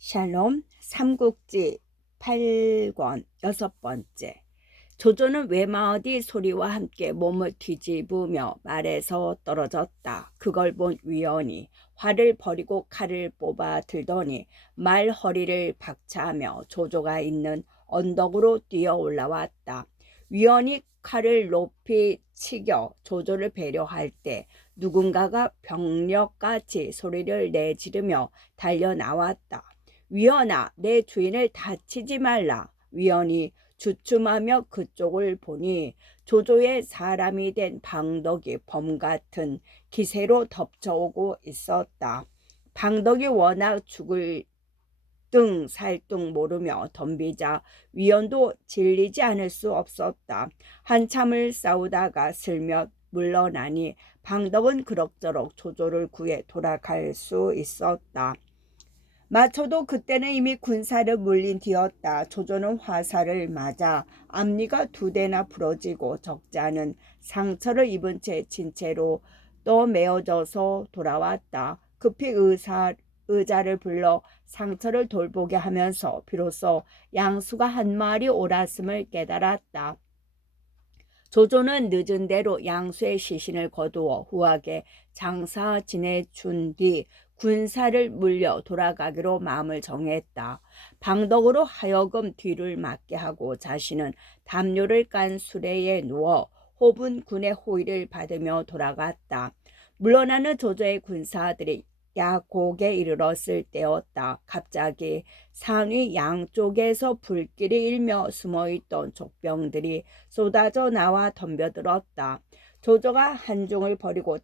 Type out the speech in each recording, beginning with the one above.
샬롬 삼국지 8권 6번째. 조조는 외마어디 소리와 함께 몸을 뒤집으며 말에서 떨어졌다. 그걸 본 위원이 활을 버리고 칼을 뽑아 들더니 말 허리를 박차하며 조조가 있는 언덕으로 뛰어 올라왔다. 위원이 칼을 높이 치겨 조조를 배려할 때 누군가가 병력같이 소리를 내지르며 달려 나왔다. 위원아, 내 주인을 다치지 말라. 위원이 주춤하며 그쪽을 보니 조조의 사람이 된 방덕이 범 같은 기세로 덮쳐오고 있었다. 방덕이 워낙 죽을 등 살등 모르며 덤비자 위원도 질리지 않을 수 없었다. 한참을 싸우다가 슬며시 물러나니 방덕은 그럭저럭 조조를 구해 돌아갈 수 있었다. 마초도 그때는 이미 군사를 물린 뒤였다. 조조는 화살을 맞아 앞니가 2대나 부러지고 적지 않은 상처를 입은 채 진채로 떠메어져서 돌아왔다. 급히 의자를 불러 상처를 돌보게 하면서 비로소 양수가 한 마리 옳았음을 깨달았다. 조조는 늦은 대로 양수의 시신을 거두어 후하게 장사 지내준 뒤 군사를 물려 돌아가기로 마음을 정했다. 방덕으로 하여금 뒤를 맞게 하고 자신은 담요를 깐 수레에 누워 호분 군의 호의를 받으며 돌아갔다. 물러나는 조조의 군사들이 야곡에 이르렀을 때였다. 갑자기 산위 양쪽에서 불길이 일며 숨어있던 족병들이 쏟아져 나와 덤벼들었다. 조조가 한중을 버리고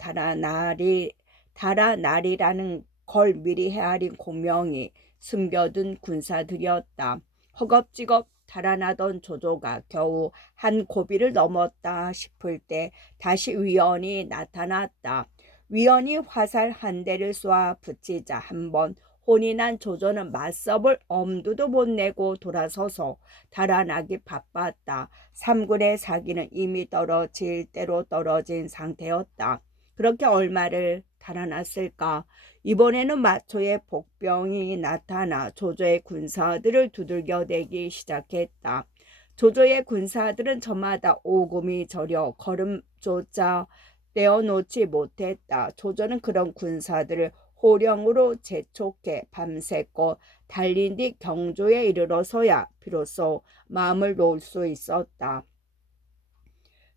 달아나리라는 걸 미리 헤아린 공명이 숨겨둔 군사들이었다. 허겁지겁 달아나던 조조가 겨우 한 고비를 넘었다 싶을 때 다시 위원이 나타났다. 위원이 화살 한 대를 쏘아 붙이자 한번 혼이 난 조조는 맞서볼 엄두도 못 내고 돌아서서 달아나기 바빴다. 삼군의 사기는 이미 떨어질 대로 떨어진 상태였다. 그렇게 얼마를 달아났을까? 이번에는 마초의 복병이 나타나 조조의 군사들을 두들겨대기 시작했다. 조조의 군사들은 저마다 오금이 저려 걸음조차 떼어놓지 못했다. 조조는 그런 군사들을 호령으로 재촉해 밤새고 달린 뒤 경조에 이르러서야 비로소 마음을 놓을 수 있었다.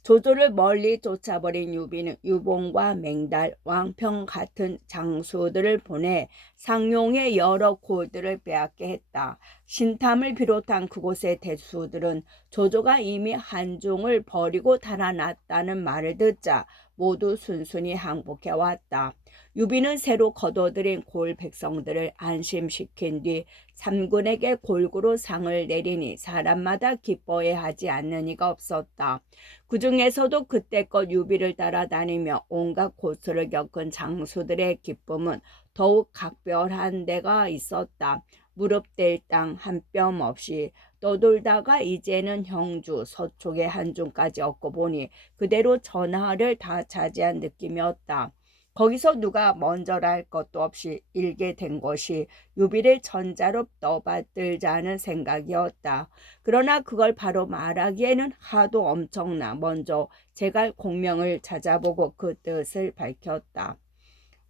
조조를 멀리 쫓아버린 유비는 유봉과 맹달, 왕평 같은 장수들을 보내 상용의 여러 골들을 빼앗게 했다. 신탐을 비롯한 그곳의 대수들은 조조가 이미 한중을 버리고 달아났다는 말을 듣자 모두 순순히 항복해왔다. 유비는 새로 거둬들인 골 백성들을 안심시킨 뒤 삼군에게 골고루 상을 내리니 사람마다 기뻐해하지 않는 이가 없었다. 그 중에서도 그때껏 유비를 따라다니며 온갖 고초를 겪은 장수들의 기쁨은 더욱 각별한 데가 있었다. 무릎 댈 땅 한 뼘 없이 떠돌다가 이제는 형주 서촉의 한중까지 얻고 보니 그대로 전하를 다 차지한 느낌이었다. 거기서 누가 먼저랄 것도 없이 일게 된 것이 유비를 전자로 떠받들자는 생각이었다. 그러나 그걸 바로 말하기에는 하도 엄청나 먼저 제갈 공명을 찾아보고 그 뜻을 밝혔다.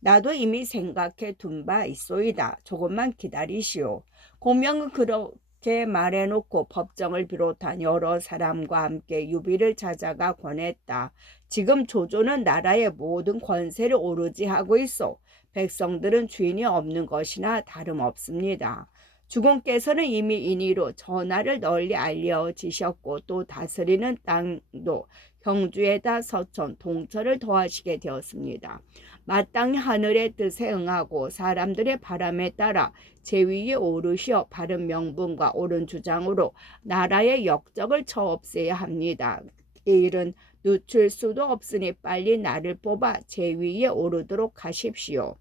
나도 이미 생각해 둔 바 있소이다. 조금만 기다리시오. 공명은 그렇게 말해놓고 법정을 비롯한 여러 사람과 함께 유비를 찾아가 권했다. 지금 조조는 나라의 모든 권세를 오르지 하고 있어. 백성들은 주인이 없는 것이나 다름없습니다. 주공께서는 이미 인의로 전하를 널리 알려지셨고 또 다스리는 땅도 경주에다 서천, 동처를 더하시게 되었습니다. 마땅히 하늘의 뜻에 응하고 사람들의 바람에 따라 제위에 오르시어 바른 명분과 옳은 주장으로 나라의 역적을 쳐 없애야 합니다. 이 일은 늦출 수도 없으니 빨리 나를 뽑아 제위에 오르도록 하십시오.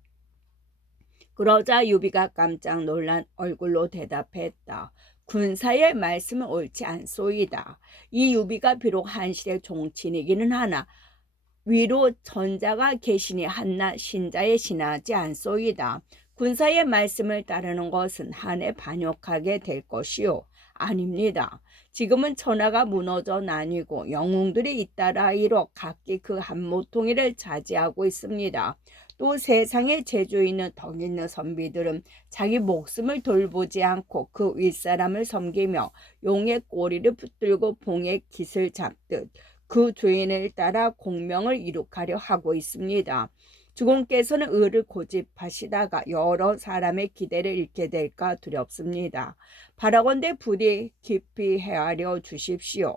그러자 유비가 깜짝 놀란 얼굴로 대답했다. 군사의 말씀은 옳지 않소이다. 이 유비가 비록 한실의 종친이기는 하나 위로 전자가 계시니 한낱 신자에 지나지 않소이다. 군사의 말씀을 따르는 것은 한에 반역하게 될 것이요. 아닙니다. 지금은 천하가 무너져 나뉘고 영웅들이 잇따라 이뤄 각기 그 한 모퉁이를 차지하고 있습니다. 또 세상에 재주 있는 덕 있는 선비들은 자기 목숨을 돌보지 않고 그 윗사람을 섬기며 용의 꼬리를 붙들고 봉의 깃을 잡듯 그 주인을 따라 공명을 이룩하려 하고 있습니다. 주공께서는 의를 고집하시다가 여러 사람의 기대를 잃게 될까 두렵습니다. 바라건대 부디 깊이 헤아려 주십시오.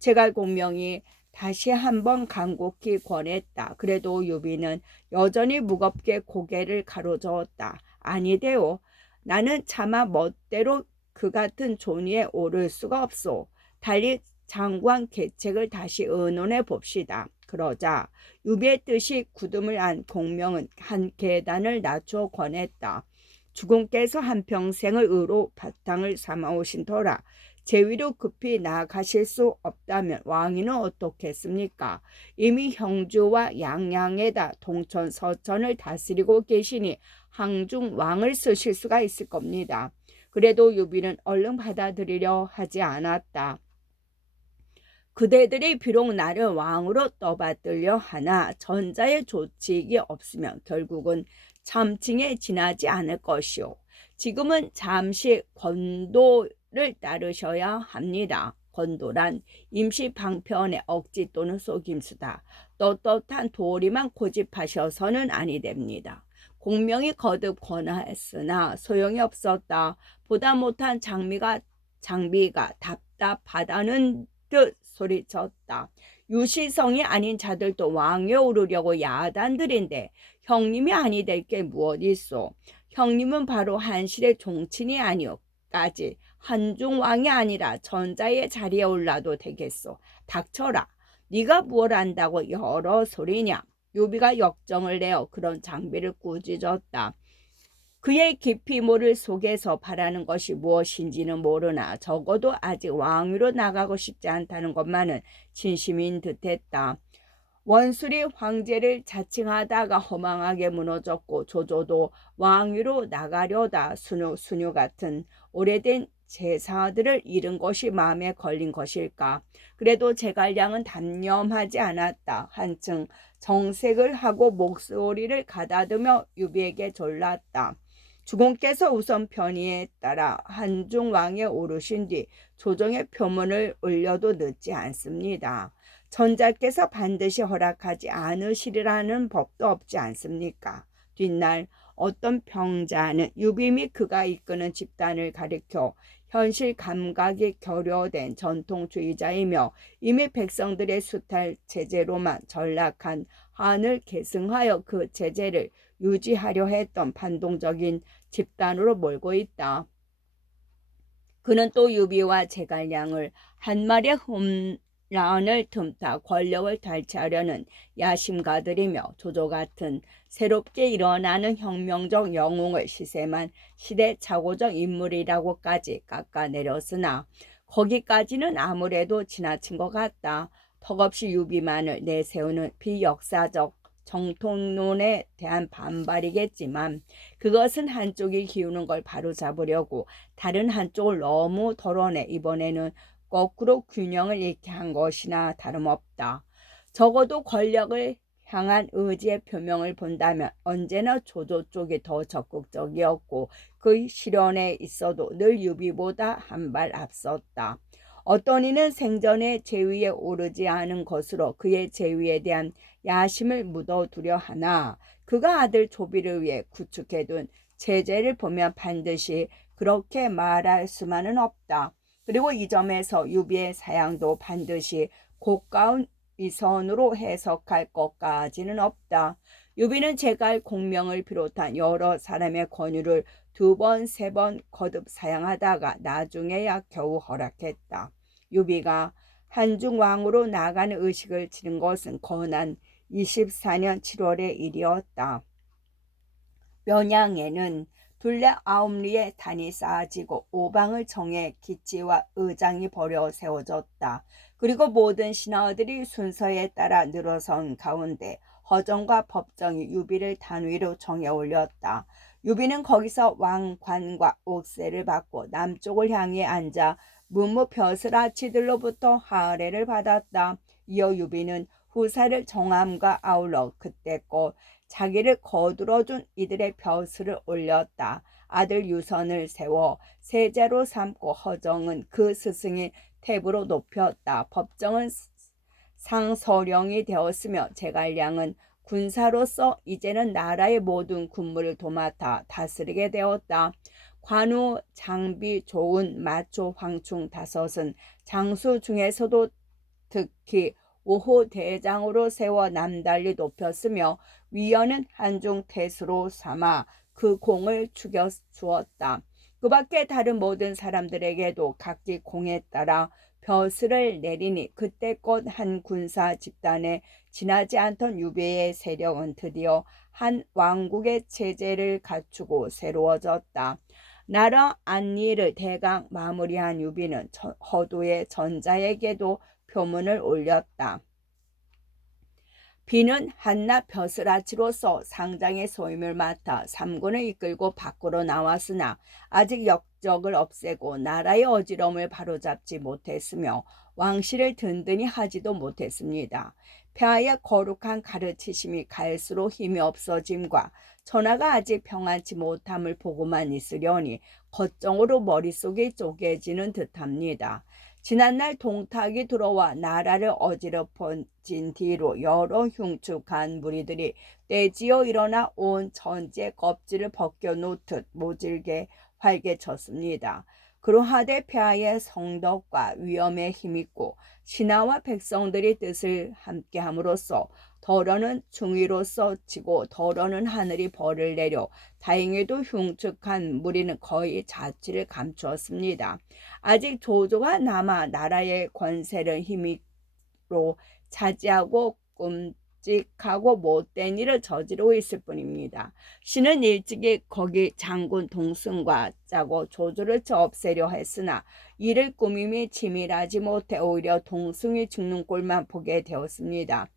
제갈공명이 다시 한번 간곡히 권했다. 그래도 유비는 여전히 무겁게 고개를 가로저었다. 아니되오. 나는 차마 멋대로 그 같은 존위에 오를 수가 없소. 달리 장관 계책을 다시 의논해 봅시다. 그러자 유비의 뜻이 굳음을 안 공명은 한 계단을 낮춰 권했다. 주공께서 한평생을 의로 바탕을 삼아오신 터라 제위로 급히 나아가실 수 없다면 왕위는 어떻겠습니까? 이미 형주와 양양에다 동천 서천을 다스리고 계시니 항중 왕을 쓰실 수가 있을 겁니다. 그래도 유비는 얼른 받아들이려 하지 않았다. 그대들이 비록 나를 왕으로 떠받들려 하나 전자의 조직이 없으면 결국은 참칭에 지나지 않을 것이오. 지금은 잠시 권도를 따르셔야 합니다. 권도란 임시 방편의 억지 또는 속임수다. 떳떳한 도리만 고집하셔서는 아니 됩니다. 공명이 거듭 권하였으나 소용이 없었다. 보다 못한 장비가 답답하다는 듯 소리쳤다. 유시성이 아닌 자들도 왕위에 오르려고 야단들인데 형님이 아니 될 게 무엇 있소. 형님은 바로 한실의 종친이 아니오까지 한중왕이 아니라 전자의 자리에 올라도 되겠소. 닥쳐라. 네가 무엇 안다고 여러 소리냐. 유비가 역정을 내어 그런 장비를 꾸짖었다. 그의 깊이 모를 속에서 바라는 것이 무엇인지는 모르나 적어도 아직 왕위로 나가고 싶지 않다는 것만은 진심인 듯했다. 원술이 황제를 자칭하다가 허망하게 무너졌고 조조도 왕위로 나가려다 순유 같은 오래된 제사들을 잃은 것이 마음에 걸린 것일까. 그래도 제갈량은 단념하지 않았다. 한층 정색을 하고 목소리를 가다듬며 유비에게 졸랐다. 주공께서 우선 편의에 따라 한중왕에 오르신 뒤 조정의 표문을 올려도 늦지 않습니다. 전자께서 반드시 허락하지 않으시리라는 법도 없지 않습니까? 뒷날 어떤 평자는 유비 및 그가 이끄는 집단을 가리켜 현실 감각이 결여된 전통주의자이며 이미 백성들의 수탈 체제로만 전락한 한을 계승하여 그 체제를 유지하려 했던 반동적인 집단으로 몰고 있다. 그는 또 유비와 제갈량을 한 마리의 홈란을 틈타 권력을 탈취하려는 야심가들이며 조조 같은 새롭게 일어나는 혁명적 영웅을 시샘한 시대착오적 인물이라고까지 깎아내렸으나 거기까지는 아무래도 지나친 것 같다. 턱없이 유비만을 내세우는 비역사적 정통론에 대한 반발이겠지만 그것은 한쪽이 기우는 걸 바로잡으려고 다른 한쪽을 너무 덜어내 이번에는 거꾸로 균형을 잃게 한 것이나 다름없다. 적어도 권력을 향한 의지의 표명을 본다면 언제나 조조 쪽이 더 적극적이었고 그 실현에 있어도 늘 유비보다 한 발 앞섰다. 어떤 이는 생전에 제위에 오르지 않은 것으로 그의 제위에 대한 야심을 묻어두려 하나 그가 아들 조비를 위해 구축해둔 체제를 보면 반드시 그렇게 말할 수만은 없다. 그리고 이 점에서 유비의 사양도 반드시 고가운 위선으로 해석할 것까지는 없다. 유비는 제갈 공명을 비롯한 여러 사람의 권유를 2번, 3번 거듭 사양하다가 나중에야 겨우 허락했다. 유비가 한중왕으로 나가는 의식을 치른 것은 건한 24년 7월의 일이었다. 면양에는 둘레 9리의 단이 쌓아지고 오방을 정해 기치와 의장이 버려 세워졌다. 그리고 모든 신하들이 순서에 따라 늘어선 가운데 허정과 법정이 유비를 단위로 정해 올렸다. 유비는 거기서 왕관과 옥새를 받고 남쪽을 향해 앉아 문무벼슬아치들로부터 하례를 받았다. 이어 유비는 후사를 정함과 아울러 그때껏 자기를 거두어준 이들의 벼슬을 올렸다. 아들 유선을 세워 세자로 삼고 허정은 그 스승인 탭으로 높였다. 법정은 상서령이 되었으며 제갈량은 군사로서 이제는 나라의 모든 군무를 도맡아 다스리게 되었다. 관우, 장비, 조은, 마초, 황충 다섯은 장수 중에서도 특히 오호 대장으로 세워 남달리 높였으며 위원은 한중 태수로 삼아 그 공을 죽여 주었다. 그 밖에 다른 모든 사람들에게도 각기 공에 따라 벼슬을 내리니 그때껏 한 군사 집단에 지나지 않던 유비의 세력은 드디어 한 왕국의 체제를 갖추고 새로워졌다. 나라 안리를 대강 마무리한 유비는 허도의 전자에게도 표문을 올렸다. 비는 한낱 벼슬아치로서 상장의 소임을 맡아 삼군을 이끌고 밖으로 나왔으나 아직 역적을 없애고 나라의 어지러움을 바로잡지 못했으며 왕실을 든든히 하지도 못했습니다. 폐하의 거룩한 가르치심이 갈수록 힘이 없어짐과 천하가 아직 평안치 못함을 보고만 있으려니 걱정으로 머릿속이 쪼개지는 듯합니다. 지난날 동탁이 들어와 나라를 어지럽힌 뒤로 여러 흉측한 무리들이 떼지어 일어나 온 전지의 껍질을 벗겨놓듯 모질게 활개쳤습니다. 그러하되 폐하의 성덕과 위엄에 힘있고 신하와 백성들이 뜻을 함께함으로써 덜어는 중위로서 치고 덜어는 하늘이 벌을 내려 다행히도 흉측한 무리는 거의 자취를 감추었습니다. 아직 조조가 남아 나라의 권세를 힘으로 차지하고 끔찍하고 못된 일을 저지르고 있을 뿐입니다. 신은 일찍이 거기 장군 동승과 짜고 조조를 없애려 했으나 이를 꾸밈이 치밀하지 못해 오히려 동승이 죽는 꼴만 보게 되었습니다.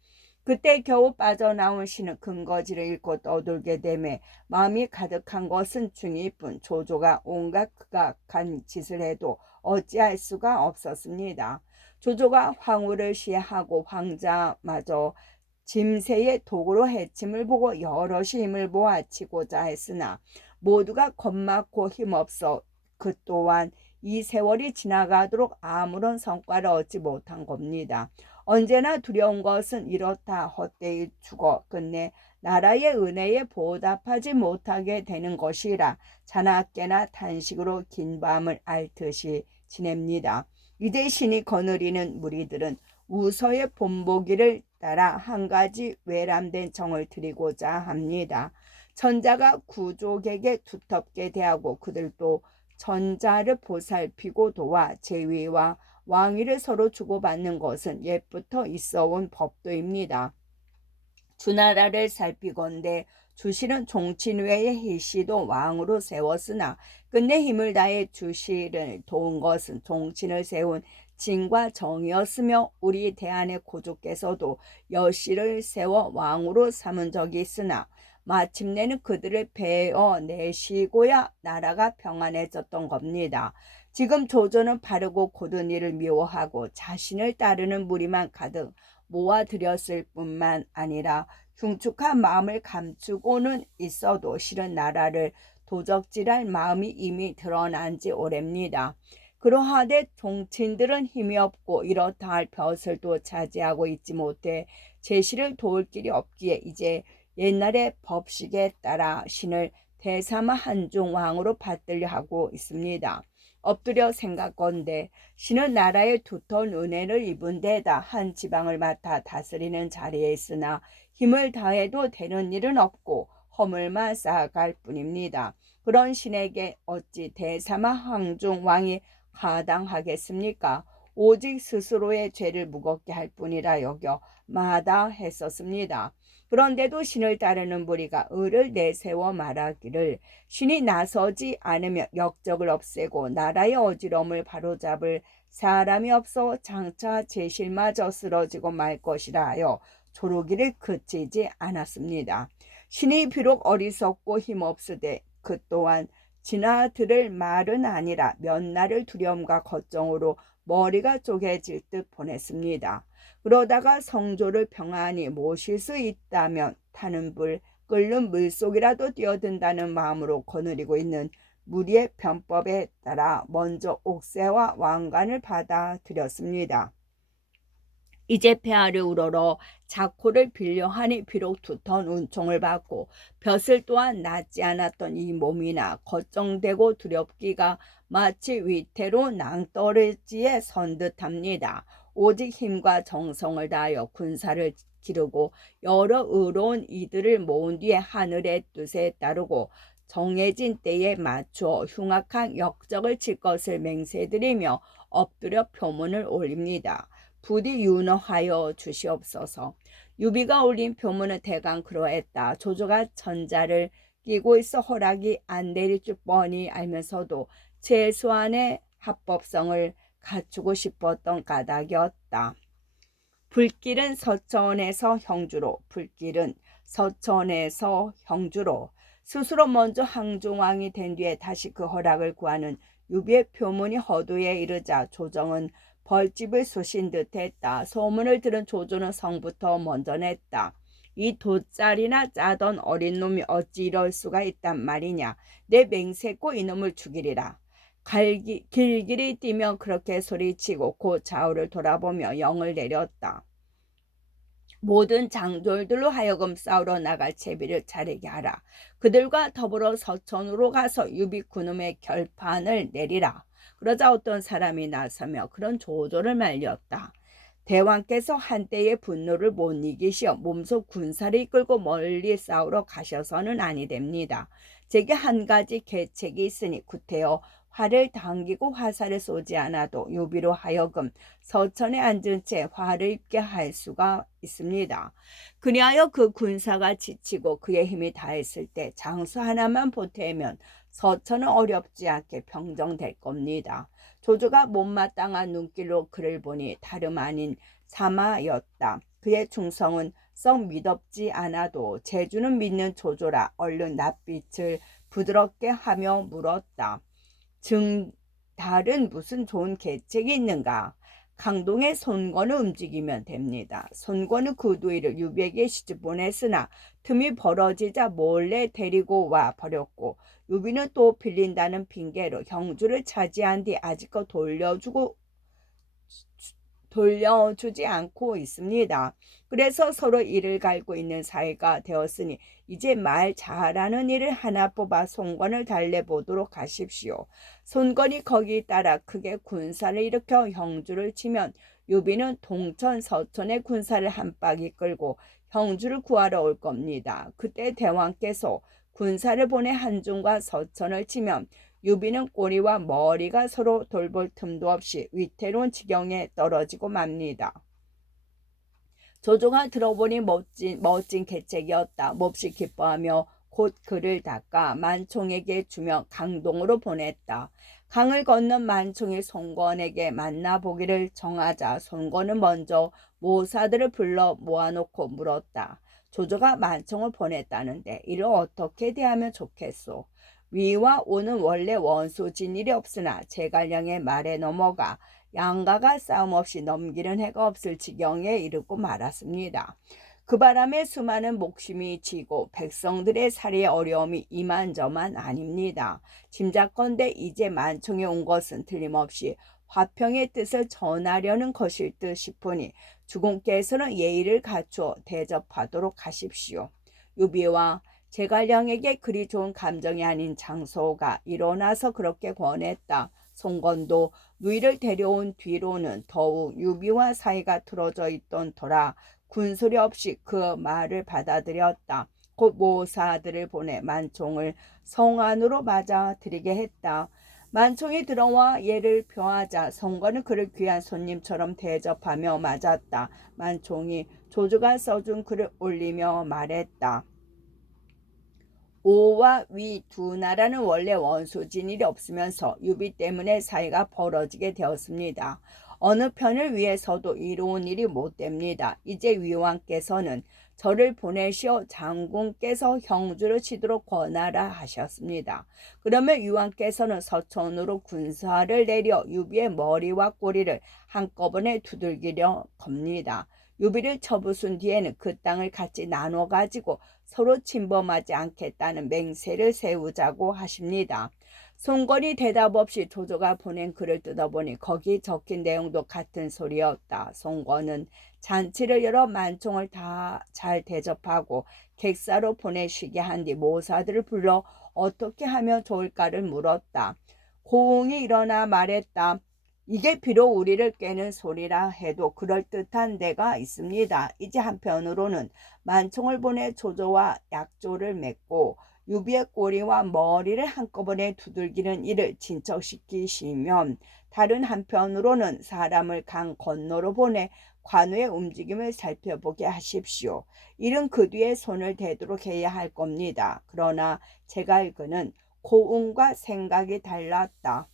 그때 겨우 빠져나온 신은 근거지를 잃고 떠돌게 되매 마음이 가득한 것은 중이뿐 조조가 온갖 극악한 짓을 해도 어찌할 수가 없었습니다. 조조가 황후를 시해하고 황자마저 짐새의 도구로 해침을 보고 여럿이 힘을 모아치고자 했으나 모두가 겁많고 힘없어 그 또한 이 세월이 지나가도록 아무런 성과를 얻지 못한 겁니다. 언제나 두려운 것은 이렇다 헛되이 죽어 끝내 나라의 은혜에 보답하지 못하게 되는 것이라 자나깨나 탄식으로 긴 밤을 앓듯이 지냅니다. 이제 신이 거느리는 무리들은 우서의 본보기를 따라 한 가지 외람된 정을 드리고자 합니다. 천자가 구족에게 두텁게 대하고 그들도 전자를 보살피고 도와 제위와 왕위를 서로 주고받는 것은 옛부터 있어온 법도입니다. 주나라를 살피건대 주실은 종친 외에 희씨도 왕으로 세웠으나 끝내 힘을 다해 주실을 도운 것은 종친을 세운 진과 정이었으며 우리 대한의 고조께서도 여씨를 세워 왕으로 삼은 적이 있으나 마침내는 그들을 베어내시고야 나라가 평안해졌던 겁니다. 지금 조조는 바르고 고든 일을 미워하고 자신을 따르는 무리만 가득 모아들였을 뿐만 아니라 흉측한 마음을 감추고는 있어도 실은 나라를 도적질할 마음이 이미 드러난 지 오래입니다. 그러하되 종친들은 힘이 없고 이렇다 할 벼슬도 차지하고 있지 못해 제시를 도울 길이 없기에 이제 옛날의 법식에 따라 신을 대사마 한중 왕으로 받들려 하고 있습니다. 엎드려 생각건대 신은 나라의 두터운 은혜를 입은 데다 한 지방을 맡아 다스리는 자리에 있으나 힘을 다해도 되는 일은 없고 허물만 쌓아갈 뿐입니다. 그런 신에게 어찌 대사마 항중 왕이 하당하겠습니까? 오직 스스로의 죄를 무겁게 할 뿐이라 여겨 마다했었습니다. 그런데도 신을 따르는 무리가 의를 내세워 말하기를 신이 나서지 않으며 역적을 없애고 나라의 어지러움을 바로잡을 사람이 없어 장차 제실마저 쓰러지고 말 것이라 하여 조르기를 그치지 않았습니다. 신이 비록 어리석고 힘없으되 그 또한 지나들을 말은 아니라 몇 날을 두려움과 걱정으로 머리가 쪼개질 듯 보냈습니다. 그러다가 성조를 평안히 모실 수 있다면 타는 불, 끓는 물속이라도 뛰어든다는 마음으로 거느리고 있는 무리의 편법에 따라 먼저 옥새와 왕관을 받아들였습니다. 이제 폐하를 우러러 자코를 빌려하니 비록 두터운 은총을 받고 벼슬 또한 낫지 않았던 이 몸이나 걱정되고 두렵기가 마치 위태로 낭떠러지에 선 듯합니다. 오직 힘과 정성을 다하여 군사를 기르고 여러 의로운 이들을 모은 뒤에 하늘의 뜻에 따르고 정해진 때에 맞추어 흉악한 역적을 칠 것을 맹세드리며 엎드려 표문을 올립니다. 부디 윤허하여 주시옵소서. 유비가 올린 표문은 대강 그러했다. 조조가 천자를 끼고 있어 허락이 안 내릴 줄 뻔히 알면서도 최소한의 합법성을 갖추고 싶었던 까닭이었다. 불길은 서천에서 형주로, 불길은 서천에서 형주로. 스스로 먼저 항중왕이 된 뒤에 다시 그 허락을 구하는 유비의 표문이 허도에 이르자 조정은 벌집을 쑤신 듯했다. 소문을 들은 조조는 성부터 먼저 냈다. 이 돗자리나 짜던 어린 놈이 어찌 이럴 수가 있단 말이냐. 내 맹세코 이놈을 죽이리라. 길길이 뛰며 그렇게 소리치고 곧 좌우를 돌아보며 영을 내렸다. 모든 장졸들로 하여금 싸우러 나갈 채비를 차리게 하라. 그들과 더불어 서천으로 가서 유비 군음의 결판을 내리라. 그러자 어떤 사람이 나서며 그런 조조를 말렸다. 대왕께서 한때의 분노를 못 이기시어 몸소 군사를 이끌고 멀리 싸우러 가셔서는 아니 됩니다. 제게 한 가지 계책이 있으니 구태여 활을 당기고 화살을 쏘지 않아도 유비로 하여금 서천에 앉은 채 화를 입게 할 수가 있습니다. 그리하여 그 군사가 지치고 그의 힘이 다했을 때 장수 하나만 보태면 서천은 어렵지 않게 평정될 겁니다. 조조가 못마땅한 눈길로 그를 보니 다름 아닌 사마였다. 그의 충성은 썩 미덥지 않아도 재주는 믿는 조조라 얼른 낯빛을 부드럽게 하며 물었다. 다른 무슨 좋은 계책이 있는가? 강동의 손권을 움직이면 됩니다. 손권은 그 두이를 유비에게 시집 보냈으나 틈이 벌어지자 몰래 데리고 와 버렸고 유비는 또 빌린다는 핑계로 형주를 차지한 뒤 아직껏 돌려주지 않고 있습니다. 그래서 서로 이를 갈고 있는 사이가 되었으니 이제 말 잘하는 일을 하나 뽑아 손권을 달래보도록 하십시오. 손권이 거기 따라 크게 군사를 일으켜 형주를 치면 유비는 동천 서천의 군사를 한 바퀴 끌고 형주를 구하러 올 겁니다. 그때 대왕께서 군사를 보내 한중과 서천을 치면 유비는 꼬리와 머리가 서로 돌볼 틈도 없이 위태로운 지경에 떨어지고 맙니다. 조조가 들어보니 멋진 계책이었다. 몹시 기뻐하며 곧 그를 닦아 만총에게 주며 강동으로 보냈다. 강을 건넌 만총이 손권에게 만나보기를 정하자 손권은 먼저 모사들을 불러 모아놓고 물었다. 조조가 만총을 보냈다는데 이를 어떻게 대하면 좋겠소? 위와 오는 원래 원수진 일이 없으나 제갈량의 말에 넘어가 양가가 싸움 없이 넘기는 해가 없을 지경에 이르고 말았습니다. 그 바람에 수많은 목숨이 지고 백성들의 살이 어려움이 이만저만 아닙니다. 짐작건대 이제 만총에 온 것은 틀림없이 화평의 뜻을 전하려는 것일 듯 싶으니 주공께서는 예의를 갖추어 대접하도록 하십시오. 유비와 제갈량에게 그리 좋은 감정이 아닌 장소가 일어나서 그렇게 권했다. 송건도 누이를 데려온 뒤로는 더욱 유비와 사이가 틀어져 있던 터라 군소리 없이 그 말을 받아들였다. 곧 모사들을 보내 만총을 성 안으로 맞아들이게 했다. 만총이 들어와 예를 표하자 성권은 그를 귀한 손님처럼 대접하며 맞았다. 만총이 조조가 써준 글을 올리며 말했다. 오와 위 두 나라는 원래 원수진 일이 없으면서 유비 때문에 사이가 벌어지게 되었습니다. 어느 편을 위해서도 이로운 일이 못됩니다. 이제 위왕께서는 저를 보내시어 장군께서 형주를 치도록 권하라 하셨습니다. 그러면 위왕께서는 서천으로 군사를 내려 유비의 머리와 꼬리를 한꺼번에 두들기려 겁니다. 유비를 쳐부순 뒤에는 그 땅을 같이 나눠 가지고 서로 침범하지 않겠다는 맹세를 세우자고 하십니다. 송건이 대답 없이 조조가 보낸 글을 뜯어보니 거기 적힌 내용도 같은 소리였다. 송건은 잔치를 열어 만총을 다 잘 대접하고 객사로 보내쉬게 한 뒤 모사들을 불러 어떻게 하면 좋을까를 물었다. 고웅이 일어나 말했다. 이게 비록 우리를 깨는 소리라 해도 그럴듯한 데가 있습니다. 이제 한편으로는 만총을 보내 조조와 약조를 맺고 유비의 꼬리와 머리를 한꺼번에 두들기는 일을 진척시키시면 다른 한편으로는 사람을 강 건너로 보내 관우의 움직임을 살펴보게 하십시오. 일은 그 뒤에 손을 대도록 해야 할 겁니다. 그러나 제갈그는 고운과 생각이 달랐다.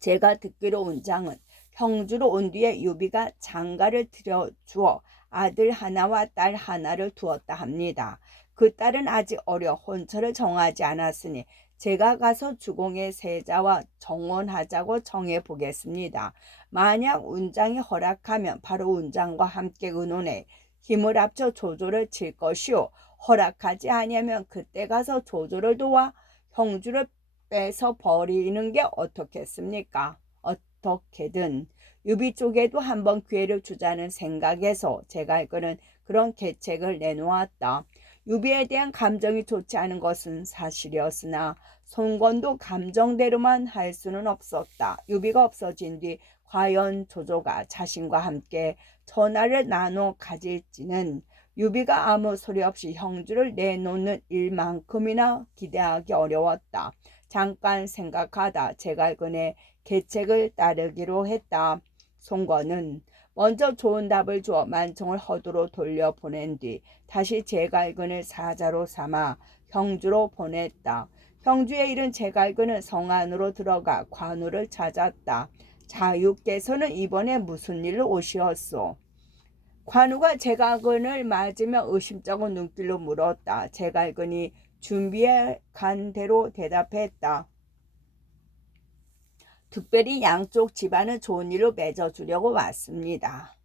제가 듣기로 운장은 형주로 온 뒤에 유비가 장가를 들여주어 아들 하나와 딸 하나를 두었다 합니다. 그 딸은 아직 어려 혼처를 정하지 않았으니 제가 가서 주공의 세자와 정원하자고 정해보겠습니다. 만약 운장이 허락하면 바로 운장과 함께 의논해 힘을 합쳐 조조를 칠 것이요. 허락하지 아니하면 그때 가서 조조를 도와 형주를 빼서 버리는 게 어떻겠습니까? 어떻게든 유비 쪽에도 한번 기회를 주자는 생각에서 제갈그는 그런 계책을 내놓았다. 유비에 대한 감정이 좋지 않은 것은 사실이었으나 송건도 감정대로만 할 수는 없었다. 유비가 없어진 뒤 과연 조조가 자신과 함께 전하를 나눠 가질지는 유비가 아무 소리 없이 형주를 내놓는 일만큼이나 기대하기 어려웠다. 잠깐 생각하다 제갈근의 계책을 따르기로 했다. 송건은 먼저 좋은 답을 주어 만총을 허도로 돌려보낸 뒤 다시 제갈근을 사자로 삼아 형주로 보냈다. 형주에 이른 제갈근은 성 안으로 들어가 관우를 찾았다. 자유께서는 이번에 무슨 일로 오시었소? 관우가 제갈근을 맞으며 의심쩍은 눈길로 물었다. 제갈근이 준비해 간 대로 대답했다. 특별히 양쪽 집안을 좋은 일로 맺어주려고 왔습니다.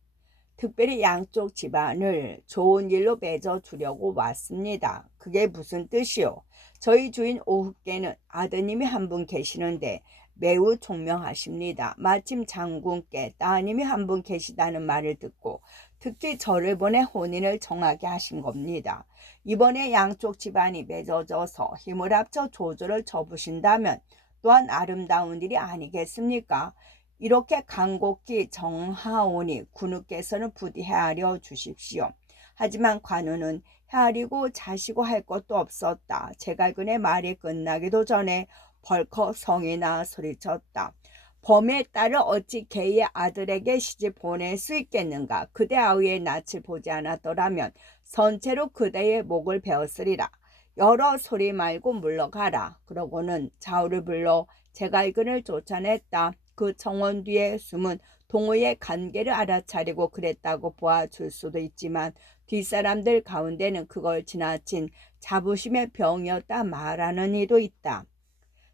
특별히 양쪽 집안을 좋은 일로 맺어주려고 왔습니다. 그게 무슨 뜻이요? 저희 주인 오흑께는 아드님이 한 분 계시는데 매우 총명하십니다. 마침 장군께 따님이 한 분 계시다는 말을 듣고 특히 저를 보내 혼인을 정하게 하신 겁니다. 이번에 양쪽 집안이 맺어져서 힘을 합쳐 조조를 접으신다면 또한 아름다운 일이 아니겠습니까? 이렇게 간곡히 정하오니 군우께서는 부디 헤아려 주십시오. 하지만 관우는 헤아리고 자시고 할 것도 없었다. 제갈근의 말이 끝나기도 전에 벌컥 성이 나 소리쳤다. 범의 딸을 어찌 개의 아들에게 시집 보낼 수 있겠는가? 그대 아우의 낯을 보지 않았더라면 선체로 그대의 목을 베었으리라. 여러 소리 말고 물러가라. 그러고는 좌우를 불러 제갈근을 쫓아냈다. 그 정원 뒤에 숨은 동호의 관계를 알아차리고 그랬다고 보아줄 수도 있지만 뒷사람들 가운데는 그걸 지나친 자부심의 병이었다 말하는 이도 있다.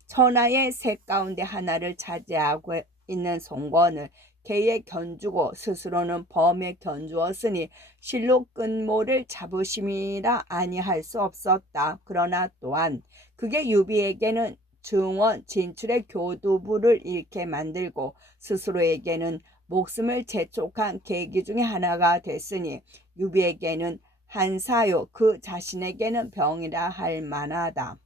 천하의 셋 가운데 하나를 차지하고 있는 송건을 개에 견주고 스스로는 범에 견주었으니 실로 끈모를 자부심이라 아니할 수 없었다. 그러나 또한 그게 유비에게는 증원 진출의 교두부를 잃게 만들고 스스로에게는 목숨을 재촉한 계기 중에 하나가 됐으니 유비에게는 한사요 그 자신에게는 병이라 할 만하다.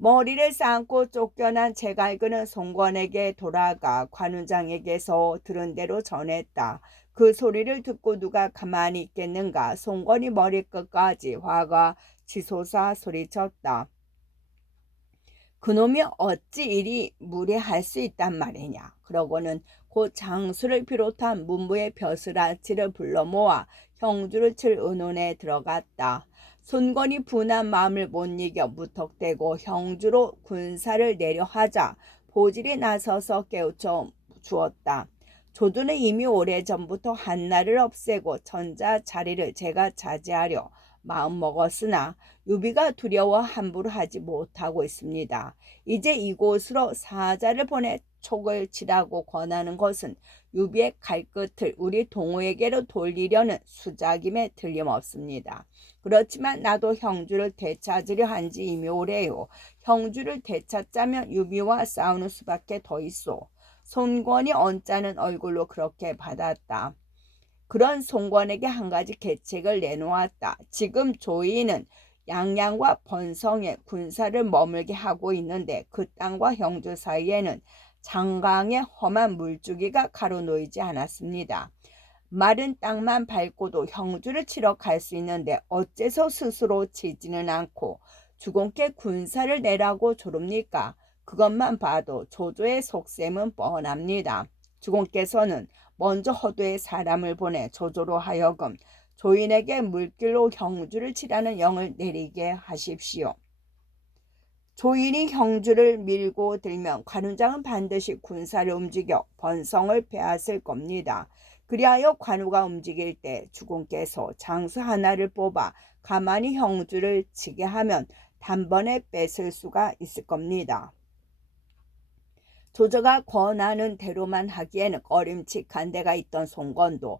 머리를 쌓고 쫓겨난 제갈근은 송건에게 돌아가 관운장에게서 들은 대로 전했다. 그 소리를 듣고 누가 가만히 있겠는가. 송건이 머리끝까지 화가 치솟아 소리쳤다. 그놈이 어찌 이리 무례할 수 있단 말이냐. 그러고는 곧 장수를 비롯한 문무의 벼슬아치를 불러 모아 형주를 칠 의논에 들어갔다. 손건이 분한 마음을 못 이겨 무턱대고 형주로 군사를 내려 하자 보질이 나서서 깨우쳐 주었다. 조조는 이미 오래전부터 한나를 없애고 전자 자리를 제가 차지하려 마음먹었으나 유비가 두려워 함부로 하지 못하고 있습니다. 이제 이곳으로 사자를 보내 촉을 치라고 권하는 것은 유비의 칼끝을 우리 동호에게로 돌리려는 수작임에 틀림없습니다. 그렇지만 나도 형주를 되찾으려 한 지 이미 오래요. 형주를 되찾자면 유비와 싸우는 수밖에 더 있어. 손권이 언짢은 얼굴로 그렇게 받았다. 그런 손권에게 한 가지 계책을 내놓았다. 지금 조이는 양양과 번성에 군사를 머물게 하고 있는데 그 땅과 형주 사이에는 장강의 험한 물줄기가 가로놓이지 않았습니다. 마른 땅만 밟고도 형주를 치러 갈 수 있는데 어째서 스스로 치지는 않고 주공께 군사를 내라고 조릅니까? 그것만 봐도 조조의 속셈은 뻔합니다. 주공께서는 먼저 허도에 사람을 보내 조조로 하여금 조인에게 물길로 형주를 치라는 영을 내리게 하십시오. 조인이 형주를 밀고 들면 관우장은 반드시 군사를 움직여 번성을 빼앗을 겁니다. 그리하여 관우가 움직일 때 주공께서 장수 하나를 뽑아 가만히 형주를 치게 하면 단번에 뺏을 수가 있을 겁니다. 조조가 권하는 대로만 하기에는 꺼림칙한 데가 있던 송건도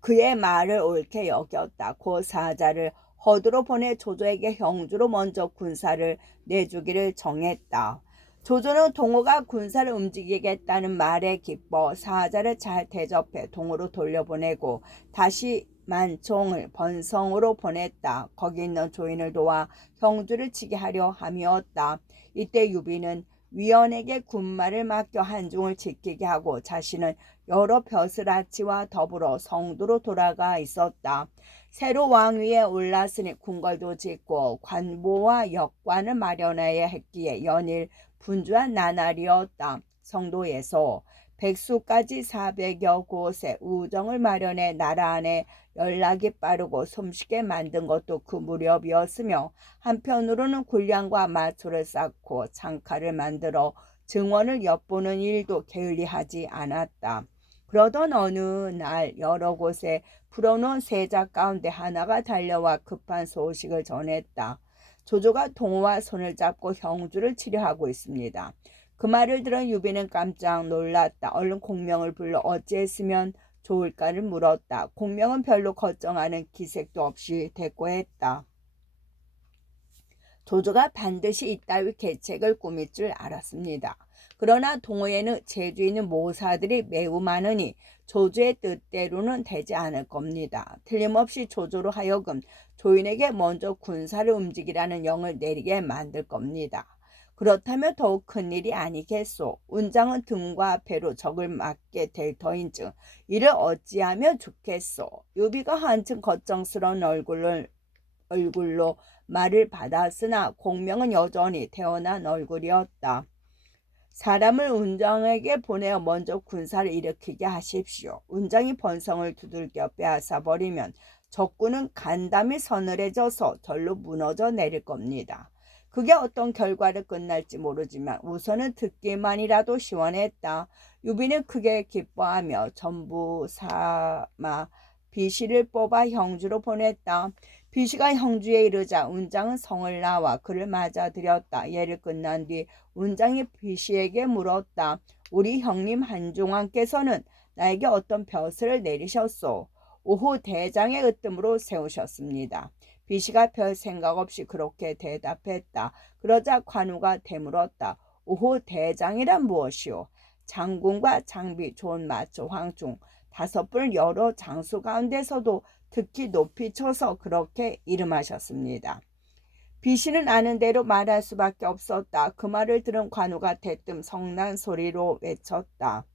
그의 말을 옳게 여겼다. 고 사자를 허두로 보내 조조에게 형주로 먼저 군사를 내주기를 정했다. 조조는 동호가 군사를 움직이겠다는 말에 기뻐 사자를 잘 대접해 동호로 돌려보내고 다시 만총을 번성으로 보냈다. 거기 있는 조인을 도와 형주를 치게 하려 함이었다. 이때 유비는 위원에게 군마를 맡겨 한중을 지키게 하고 자신은 여러 벼슬아치와 더불어 성도로 돌아가 있었다. 새로 왕위에 올랐으니 궁궐도 짓고 관보와 역관을 마련해야 했기에 연일 분주한 나날이었다. 성도에서 백수까지 400여 곳에 우정을 마련해 나라 안에 연락이 빠르고 숨쉬게 만든 것도 그 무렵이었으며 한편으로는 군량과 마초를 쌓고 창칼을 만들어 증원을 엿보는 일도 게을리하지 않았다. 그러던 어느 날 여러 곳에 풀어놓은 세작 가운데 하나가 달려와 급한 소식을 전했다. 조조가 동호와 손을 잡고 형주를 치려하고 있습니다. 그 말을 들은 유비는 깜짝 놀랐다. 얼른 공명을 불러 어찌했으면 좋을까를 물었다. 공명은 별로 걱정하는 기색도 없이 대꾸했다. 조조가 반드시 이따위 계책을 꾸밀 줄 알았습니다. 그러나 동호에는 제주 있는 모사들이 매우 많으니 조조의 뜻대로는 되지 않을 겁니다. 틀림없이 조조로 하여금 조인에게 먼저 군사를 움직이라는 영을 내리게 만들 겁니다. 그렇다면 더욱 큰일이 아니겠소. 운장은 등과 배로 적을 맞게 될 터인즉 이를 어찌하면 좋겠소. 유비가 한층 걱정스러운 얼굴로 말을 받았으나 공명은 여전히 태어난 얼굴이었다. 사람을 운장에게 보내어 먼저 군사를 일으키게 하십시오. 운장이 번성을 두들겨 빼앗아 버리면 적군은 간담이 서늘해져서 절로 무너져 내릴 겁니다. 그게 어떤 결과를 끝날지 모르지만 우선은 듣기만이라도 시원했다. 유비는 크게 기뻐하며 전부 삼아 비시를 뽑아 형주로 보냈다. 비시가 형주에 이르자 운장은 성을 나와 그를 맞아들였다. 예를 끝난 뒤 운장이 비시에게 물었다. 우리 형님 한종환께서는 나에게 어떤 벼슬을 내리셨소? 오후 대장의 으뜸으로 세우셨습니다. 비시가 별 생각 없이 그렇게 대답했다. 그러자 관우가 되물었다. 오후 대장이란 무엇이오? 장군과 장비, 좋은 마초, 황중 5분 여러 장수 가운데서도 특히 높이 쳐서 그렇게 이름하셨습니다. 비시는 아는 대로 말할 수밖에 없었다. 그 말을 들은 관우가 대뜸 성난 소리로 외쳤다.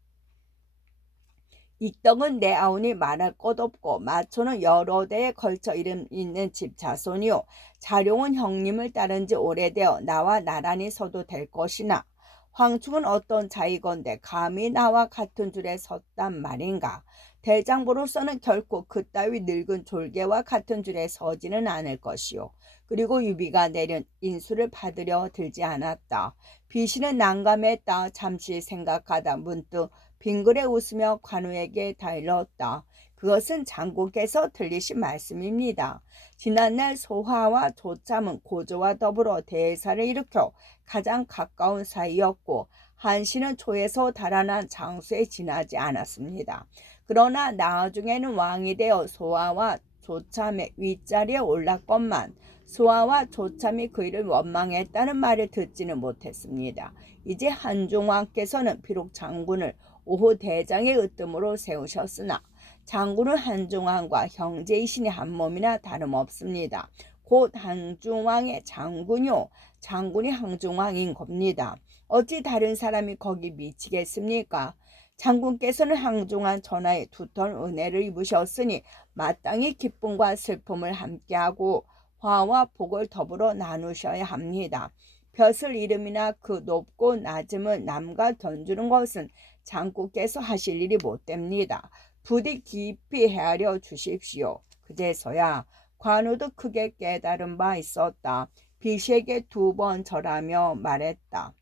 익덕은 내 아우니 말할 것 없고 마초는 여러 대에 걸쳐 이름 있는 집 자손이요. 자룡은 형님을 따른 지 오래되어 나와 나란히 서도 될 것이나 황충은 어떤 자이건데 감히 나와 같은 줄에 섰단 말인가. 대장부로서는 결코 그따위 늙은 졸개와 같은 줄에 서지는 않을 것이요. 그리고 유비가 내린 인수를 받으려 들지 않았다. 비시는 난감했다. 잠시 생각하다 문득 빙그레 웃으며 관우에게 다일렀다. 그것은 장군께서 들리신 말씀입니다. 지난날 소화와 조참은 고조와 더불어 대사를 일으켜 가장 가까운 사이였고 한시는 초에서 달아난 장수에 지나지 않았습니다. 그러나 나중에는 왕이 되어 소화와 조참의 윗자리에 올랐건만 소화와 조참이 그 일을 원망했다는 말을 듣지는 못했습니다. 이제 한중왕께서는 비록 장군을 오후 대장의 으뜸으로 세우셨으나 장군은 한중왕과 형제이신이 한 몸이나 다름없습니다. 곧 한중왕의 장군요, 장군이 한중왕인 겁니다. 어찌 다른 사람이 거기 미치겠습니까? 장군께서는 항중한 전하의 두터운 은혜를 입으셨으니 마땅히 기쁨과 슬픔을 함께하고 화와 복을 더불어 나누셔야 합니다. 벼슬 이름이나 그 높고 낮음을 남과 견주는 것은 장군께서 하실 일이 못됩니다. 부디 깊이 헤아려 주십시오. 그제서야 관우도 크게 깨달은 바 있었다. 비시에게 2번 절하며 말했다.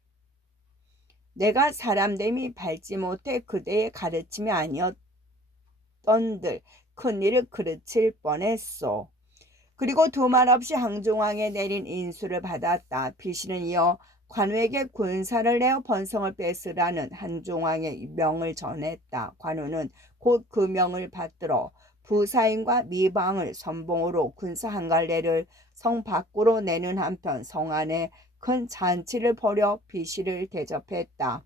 내가 사람됨이 밟지 못해 그대의 가르침이 아니었던들 큰일을 그르칠 뻔했소. 그리고 두말 없이 항중왕에 내린 인수를 받았다. 비시는 이어 관우에게 군사를 내어 번성을 뺏으라는 한중왕의 명을 전했다. 관우는 곧 그 명을 받들어 부사인과 미방을 선봉으로 군사 한 갈래를 성 밖으로 내는 한편 성 안에 큰 잔치를 벌여 비시를 대접했다.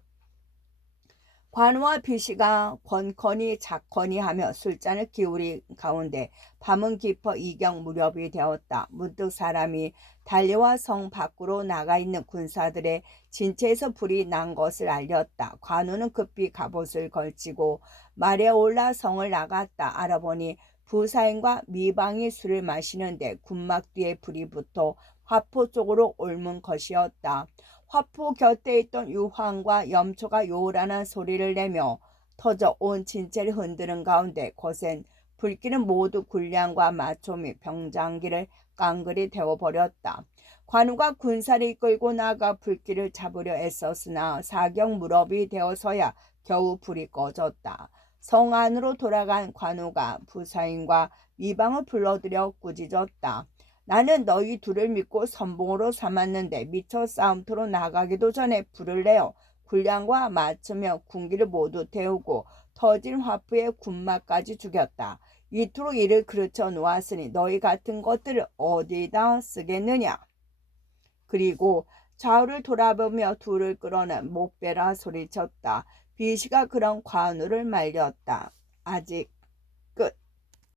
관우와 비시가 권커니 작커니 하며 술잔을 기울인 가운데 밤은 깊어 이경 무렵이 되었다. 문득 사람이 달려와 성 밖으로 나가 있는 군사들의 진체에서 불이 난 것을 알렸다. 관우는 급히 갑옷을 걸치고 말에 올라 성을 나갔다. 알아보니 부사인과 미방이 술을 마시는데 군막 뒤에 불이 붙어 화포 쪽으로 옮은 것이었다. 화포 곁에 있던 유황과 염초가 요란한 소리를 내며 터져 온 진체를 흔드는 가운데 거센 불길은 모두 군량과 마초 및 병장기를 깡그리 태워버렸다. 관우가 군사를 이끌고 나가 불길을 잡으려 애썼으나 사경 무렵이 되어서야 겨우 불이 꺼졌다. 성 안으로 돌아간 관우가 부사인과 미방을 불러들여 꾸짖었다. 나는 너희 둘을 믿고 선봉으로 삼았는데 미처 싸움터로 나가기도 전에 불을 내어 군량과 맞추며 군기를 모두 태우고 터진 화포의 군마까지 죽였다. 이토록 이를 그르쳐 놓았으니 너희 같은 것들을 어디다 쓰겠느냐. 그리고 좌우를 돌아보며 둘을 끌어내 목베라 소리쳤다. 비시가 그런 관우를 말렸다. 아직